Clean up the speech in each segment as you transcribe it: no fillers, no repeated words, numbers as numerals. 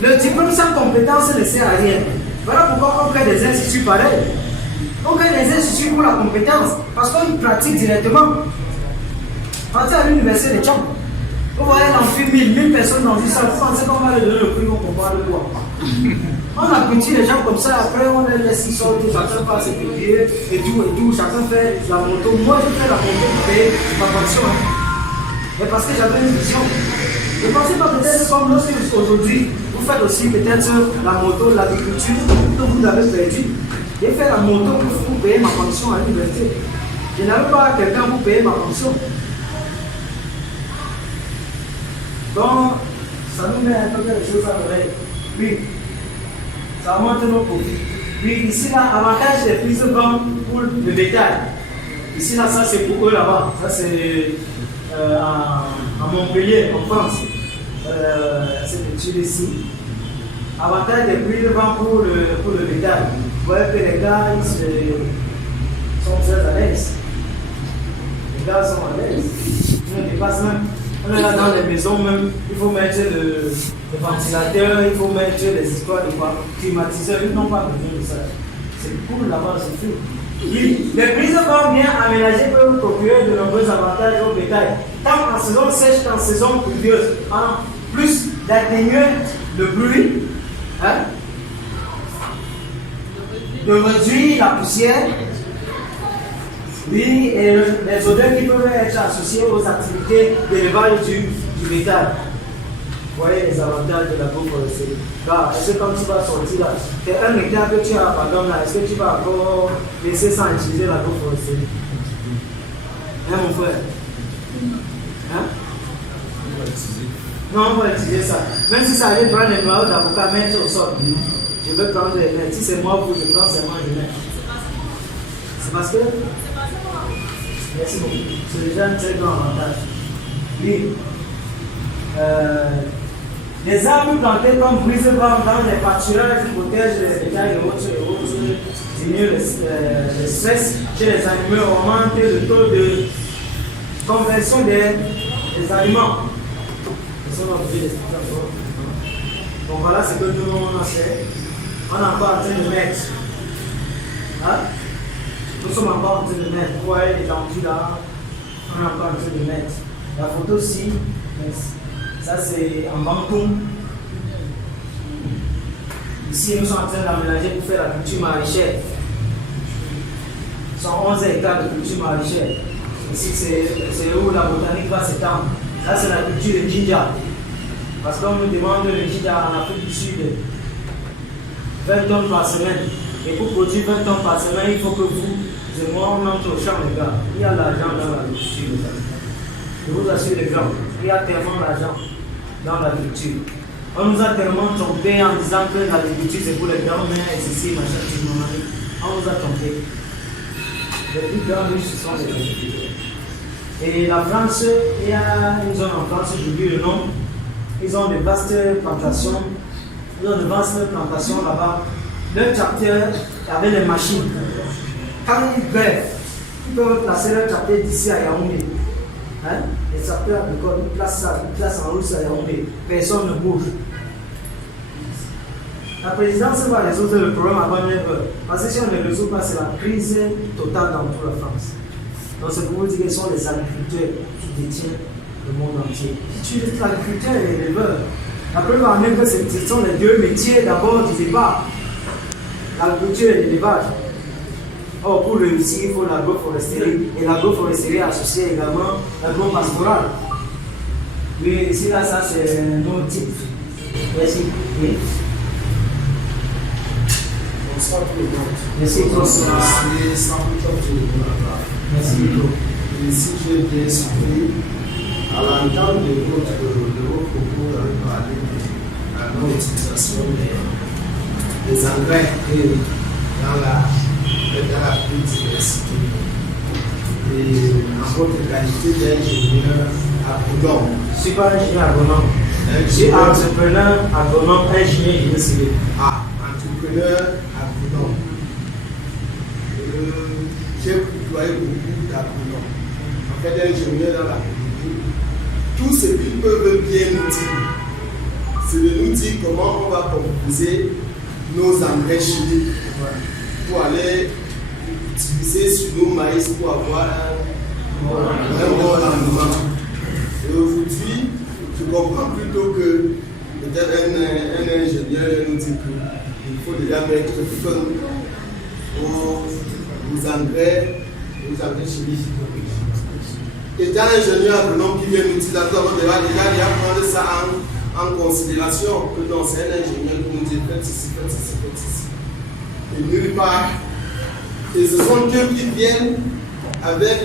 Le diplôme sans compétence ne sert à rien. Voilà pourquoi on crée des instituts pareils. On crée des instituts pour la compétence, parce qu'on pratique directement. Partez à l'université de Tchad. Vous voyez l'amphi 1000 personnes dans une salle, vous pensez qu'on va leur donner le prix, on comprend de quoi. On habitue les gens comme ça, après on les laisse ils sortent, chacun passe ses papiers et tout, chacun fait la moto. Moi je fais la moto pour payer ma pension. Mais parce que j'avais une vision. Ne pensez pas peut-être comme lorsque aujourd'hui, vous faites aussi peut-être la moto, l'agriculture, que vous avez perdu. J'ai fait la moto pour payer ma pension à l'université. Je n'avais pas quelqu'un pour payer ma pension. Donc, ça nous met un peu de choses à l'oreille. Oui, ça montre nos profits. Oui, ici, là, avantage des prises de vente pour le bétail. Ici, là, ça c'est pour eux là-bas. Ça c'est à Montpellier, en France. C'est petit ici. Avantage des prises de vente pour le bétail. Vous voyez que les gars, ils sont très à l'aise. Les gars sont à l'aise. Ils ne dépassent même. On est là dans les maisons même, il faut mettre le ventilateur, il faut mettre les histoires de climatiseurs, ils n'ont pas besoin de ça. C'est cool là-bas, c'est fou. Oui, les prises de vent bien aménagées peuvent procurer de nombreux avantages au bétail, tant en saison sèche qu'en saison pluvieuse. En plus d'atténuer le bruit, hein, de réduire la poussière. Oui, et les odeurs qui peuvent être associées aux activités d'élevage du bétail. Vous voyez les avantages de l'agroforesterie. Est-ce que quand tu vas sortir là, c'est un hectare que tu abandonnes là, est-ce que tu vas encore laisser sans utiliser l'agroforesterie? Hein mon frère? Hein? Non, on va utiliser ça. Même si ça allait prendre les noyaux d'avocat, mettre au sol. Je veux prendre les nets. Si c'est moi pour je prends seulement les nets. C'est parce que. Merci beaucoup. C'est déjà un très grand avantage. Oui. Les arbres plantés comme brise-vent dans les pâturages qui protègent les bétails et autres diminuent le stress chez les animaux, augmentent le taux de conversion des aliments. Ils sont obligés d'expliquer encore. Donc voilà ce que nous on a fait. On est encore en train de mettre. Hein? Nous sommes encore en train de mettre. Vous voyez les lentilles là. On est encore en train de mettre. La photo ci, ça c'est en Bantoum. Ici nous sommes en train d'aménager pour faire la culture maraîchère. Ce sont 11 hectares de culture maraîchère. Ici c'est où la botanique va s'étendre. Ça c'est la culture de ginger. Parce qu'on nous demande le ginger en Afrique du Sud 20 tonnes par semaine. Et pour produire 20 tonnes par semaine, il faut que vous et moi on entre au champ les gars. Il y a l'argent dans l'agriculture. Je vous assure les gars, il y a tellement d'argent dans l'agriculture. On nous a tellement trompé en disant que l'agriculture c'est pour les grands mères et ceci, machin, tout le monde. On nous a trompé. Les plus grands riches ce sont les agriculteurs. Et la France, il y a une zone en France, j'oublie le nom. Ils ont de vastes plantations. Ils ont de vastes plantations là-bas. Leur tracteur avec les machines. Quand ils grèvent, ils peuvent placer leur tracteur d'ici à Yaoundé. Hein? Les tracteurs agricoles, ils placent ça, ils placent en russe à Yaoundé. Personne ne bouge. La présidence va résoudre le problème avant 9 heures. Parce que si on ne le résout pas, c'est la crise totale dans toute la France. Donc c'est pour vous dire qu'ils sont les agriculteurs qui détiennent le monde entier. Si tu dis l'agriculteur et l'éleveur, la preuve en est que ce sont les deux métiers d'abord du départ. L'agriculture et l'élevage. Or, pour réussir, il faut l'agroforesterie. Et l'agroforesterie est associée également à l'agro-pastoral. Oui, ici, là, ça, c'est un autre type. Merci. Oui. Bonsoir tout le monde. Merci beaucoup. Merci beaucoup. Et si j'ai bien suivi, à l'entente de vos propos dans la non-utilisation des engrais dans la biodiversité. Et en votre qualité d'ingénieur agronome. Je ne suis pas ingénieur agronome. Je suis entrepreneur agronome, ingénieur génie civil. Ah, entrepreneur agronome. J'ai côtoyé beaucoup d'agronomes. En fait d'ingénieurs dans l'agriculture, tout ce qu'ils peuvent bien nous dire, c'est de nous dire comment on va composer nos engrais chimiques pour aller utiliser sur nos maïs pour avoir un bon rendement. Et aujourd'hui, je comprends plutôt que peut-être un ingénieur nous dit qu'il faut déjà mettre fin aux engrais chimiques. Étant ingénieur agronome qui vient nous dire, on va déjà prendre ça en considération que non, c'est un ingénieur qui nous dit faites ceci. Et nulle part. Et ce sont eux qui viennent avec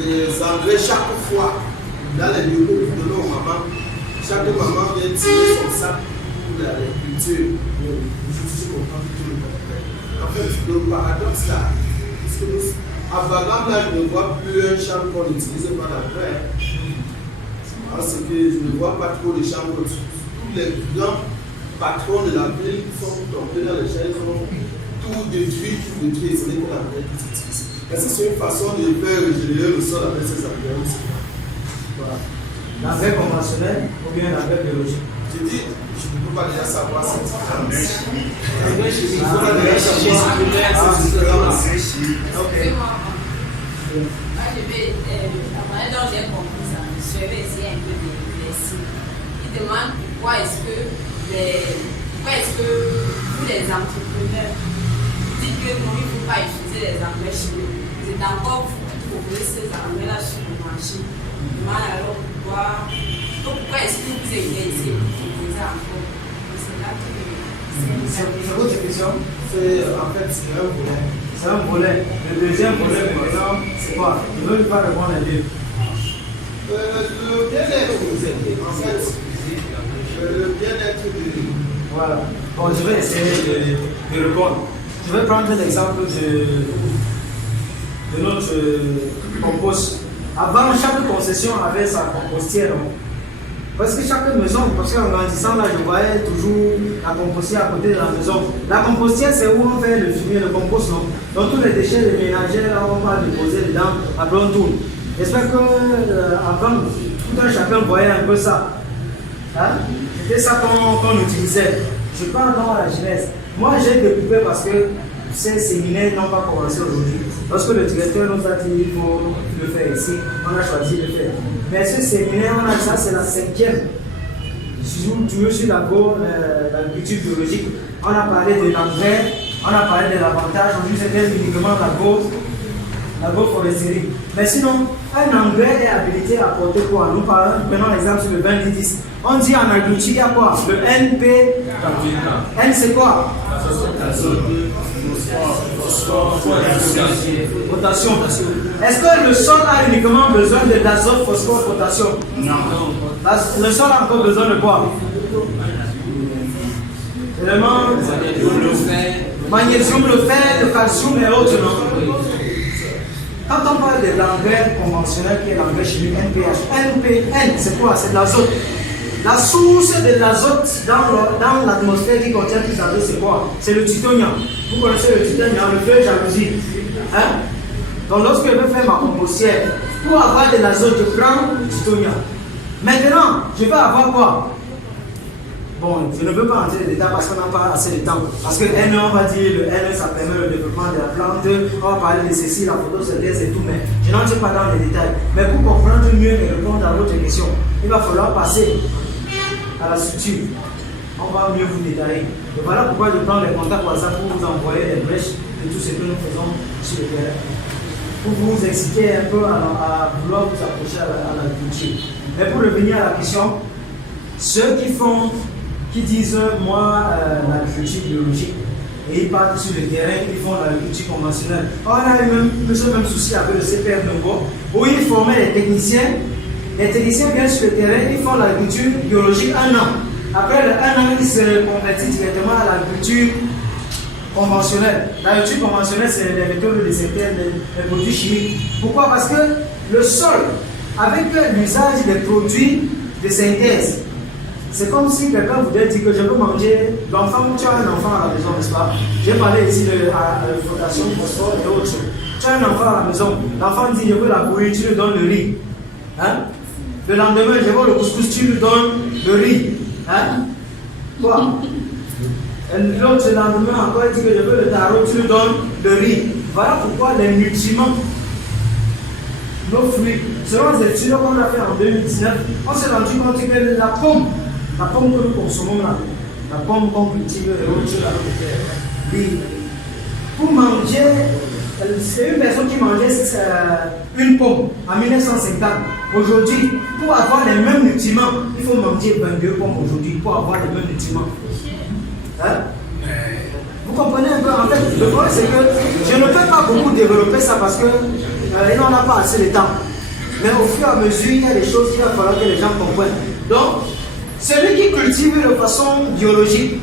les engrais chaque fois dans les lieux de nos mamans. Chaque maman vient tirer son sac pour l'agriculture. Je comprends tout le contraire. En fait, le paradoxe là, c'est que avant là, je ne vois plus un champ qu'on utilise pas l'engrais. Parce que je ne vois pas trop les champs. Tous les grands patrons de la ville sont tombés dans les champs, ils ont tout détruit, ce n'est que l'engrais qui s'utilise. Est-ce que c'est une façon de faire régénérer le sol avec ces engrais aussi? Voilà. L'engrais conventionnel ou bien l'engrais biologique? Je dis, je ne peux pas déjà savoir cette différence. L'engrais chimique. Ok. La manière dont j'ai compris ça, je vais essayer un peu de laisser. Il demande pourquoi est-ce que vous les entrepreneurs dites que non, il ne faut pas utiliser les engrais chimiques. Vous êtes encore proposer ces engrais-là sur le marché. Il demande alors pourquoi est-ce que vous essayez de proposer encore? C'est là que C'est votre question? En fait, c'est un volet. C'est un volet. Le deuxième volet, maintenant, c'est quoi? Je ne veux pas répondre à deux. Le bien-être, en fait, le bien-être du. Voilà. Bon, je vais essayer de répondre. Je vais prendre l'exemple de notre compost. Avant, chaque concession avait sa compostière. Parce que chaque maison, parce qu'en grandissant là, je voyais toujours la compostière à côté de la maison. La compostière, c'est où on fait le fumier, le compost, non? Donc tous les déchets, les ménagères, là, on va déposer dedans, après on tourne. J'espère qu'avant, tout un chacun voyait un peu ça. Hein? C'était ça qu'on utilisait. Je parle dans la jeunesse. Moi, j'ai découvert parce que ces séminaires n'ont pas commencé aujourd'hui. Lorsque le directeur nous a dit qu'il faut le faire ici, on a choisi de le faire. Mais ce séminaire, on a dit ça, c'est la 5e. Toujours sur l'agriculture biologique. On a parlé de l'engrais, on a parlé de l'avantage, on dit que c'était uniquement l'agroforesterie. Mais sinon, un engrais est habilité à porter quoi? Nous prenons l'exemple sur le 20-10. On dit en agriculture, il y a quoi? Le NP. N, c'est quoi? Potassium. Est-ce que le sol a uniquement besoin de l'azote, phosphore, potassium? Non. Le sol a encore besoin de quoi? Éléments, magnésium, le fer, le calcium et autres, non? Quand on parle de l'engrais conventionnel qui est l'engrais chimique NPH, NPN, c'est quoi? C'est de l'azote. La source de l'azote dans l'atmosphère qui contient tout ça, c'est quoi? C'est le titanium. Vous connaissez le titanium, le feu jalousie. Hein? Donc lorsque je veux faire ma compostière, pour avoir de l'azote, je prends le titanium. Maintenant, je vais avoir quoi? Bon, je ne veux pas entrer dans les détails parce qu'on n'a pas assez de temps. Parce que N, on va dire, le N, ça permet le développement de la plante. On va parler de ceci, la photosynthèse et tout, mais je n'entre pas dans les détails. Mais pour comprendre mieux et répondre à votre question, il va falloir passer à la structure. On va mieux vous détailler. Et voilà pourquoi je prends les contacts WhatsApp pour vous envoyer les brèches de tout ce que nous faisons sur le terrain. Pour vous exciter un peu à vouloir vous approcher à l'agriculture. Mais pour revenir à la question, ceux qui disent moi l'agriculture biologique et ils partent sur le terrain, ils font l'agriculture conventionnelle. On a eu ce même souci avec le CPF Nouveau où ils formaient les techniciens. Les techniciens viennent sur le terrain, ils font l'agriculture biologique 1 an. Après le 1 an, ils se convertissent directement à l'agriculture conventionnelle. L'agriculture conventionnelle, c'est les méthodes de synthèse, les produits chimiques. Pourquoi? Parce que le sol, avec l'usage des produits de synthèse, c'est comme si quelqu'un voudrait dire que je veux manger l'enfant, tu as un enfant à la maison, n'est-ce pas? J'ai parlé ici de potassium, phosphore et autres. Tu as un enfant à la maison, l'enfant dit je veux la bouillie, tu lui donnes le riz. Hein? Le lendemain, je veux le couscous, tu lui donnes le riz. Hein? Quoi? L'autre, le lendemain, encore, il dit que je veux le taro, tu lui donnes le riz. Voilà pourquoi les nutriments, nos fruits, selon les études qu'on a fait en 2019, on s'est rendu compte que la pomme que nous consommons là, la pomme qu'on cultive et autres choses là, pour manger, c'est une personne qui mangeait une pomme en 1950. Aujourd'hui, pour avoir les mêmes nutriments, il faut manger 22 pommes aujourd'hui pour avoir les mêmes nutriments. Hein? Vous comprenez un peu? En fait, le problème c'est que je ne peux pas beaucoup développer ça parce que n'en a pas assez de temps. Mais au fur et à mesure, il y a des choses qu'il va falloir que les gens comprennent. Donc, celui qui cultive de façon biologique,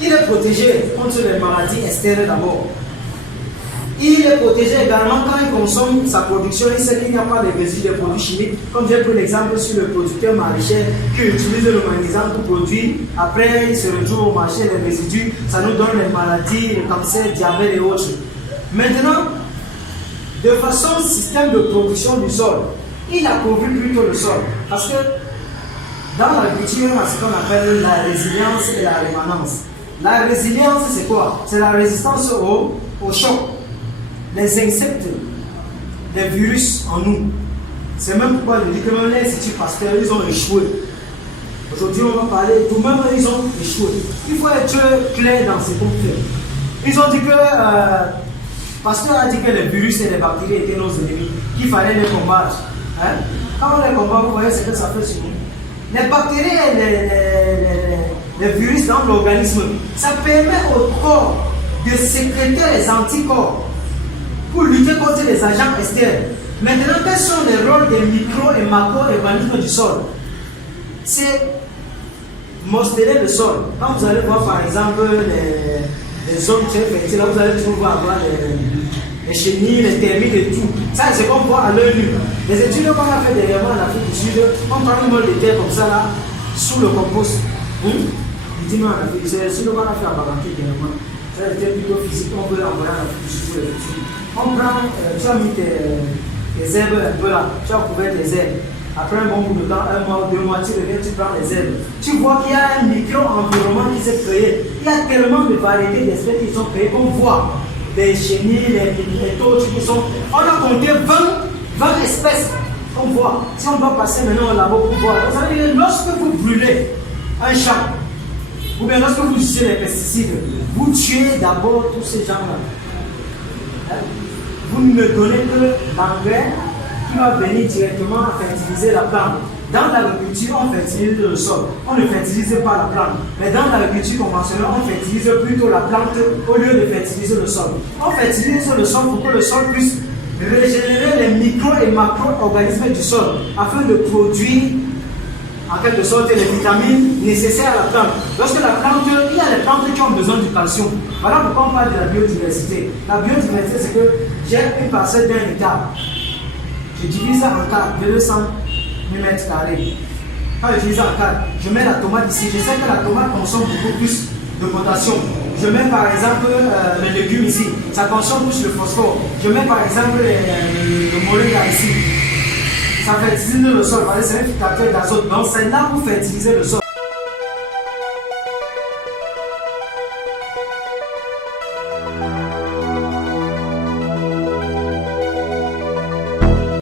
il est protégé contre les maladies externes d'abord. Il est protégé également quand il consomme sa production, il sait qu'il n'y a pas de résidus de produits chimiques. Comme j'ai pris l'exemple sur le producteur maraîcher qui utilise le magnésium pour produire. Après, il se retrouve au marché, les résidus, ça nous donne les maladies, le cancer, le diabète et autres. Maintenant, de façon système de production du sol, il appauvrit plutôt le sol. Parce que dans l'agriculture, on a ce qu'on appelle la résilience et la rémanence. La résilience, c'est quoi? C'est la résistance au choc. Les insectes, les virus en nous. C'est même pourquoi je dis que même les instituts pasteurs, ils ont échoué. Aujourd'hui, on va parler, tout même ils ont échoué. Il faut être clair dans ce qu'on fait. Ils ont dit que, Pasteur a dit que les virus et les bactéries étaient nos ennemis, qu'il fallait les combattre. Hein? Quand on les combat, vous voyez ce que ça fait sur nous. Les bactéries et les virus dans l'organisme, ça permet au corps de sécréter les anticorps pour lutter contre les agents externes. Maintenant, quels sont les rôles des micro- et macro-organismes du sol? C'est modeler le sol. Quand vous allez voir par exemple les zones très fertiles, là vous allez toujours avoir les chenilles, les termites et tout. Ça, c'est qu'on voit à l'œil nu. Les études qu'on a fait dernièrement en Afrique du Sud, on prend une molle de terre comme ça là, sous le compost. Dis-moi en Afrique, c'est ce qu'on a fait à Baganté dernièrement. Ça c'était plutôt physique, on peut l'envoyer en Afrique du Sud pour les études. On prend, tu as mis tes herbes un peu là, tu as couvert tes herbes. Après un bon bout de temps, 1 mois, 2 mois, tu reviens, tu prends les herbes. Tu vois qu'il y a un micro-environnement qui s'est créé. Il y a tellement de variétés d'espèces qui sont créées qu'on voit. Des chenilles, les tortues qui sont. On a compté 20 espèces qu'on voit. Si on doit passer maintenant au labo pour voir. Vous savez, lorsque vous brûlez un champ, ou bien lorsque vous utilisez les pesticides, vous tuez d'abord tous ces gens-là. Vous ne donnez que l'engrais qui va venir directement fertiliser la plante. Dans l'agriculture, on fertilise le sol. On ne fertilise pas la plante. Mais dans l'agriculture conventionnelle, on fertilise plutôt la plante au lieu de fertiliser le sol. On fertilise le sol pour que le sol puisse régénérer les micro- et macro-organismes du sol afin de produire en quelque sorte les vitamines nécessaires à la plante. Lorsque la plante, il y a des plantes qui ont besoin du calcium. Voilà pourquoi on parle de la biodiversité. La biodiversité, c'est que j'ai une parcelle d'1 hectare. Je divise ça en 4, de 200 mm². Quand je divise ça en 4, je mets la tomate ici. Je sais que la tomate consomme beaucoup plus de potassium. Je mets par exemple les légumes ici. Ça consomme plus de phosphore. Je mets par exemple le moringa ici. Ça fertilise le sol, c'est un capteur d'azote. Donc c'est là pour fertiliser le sol.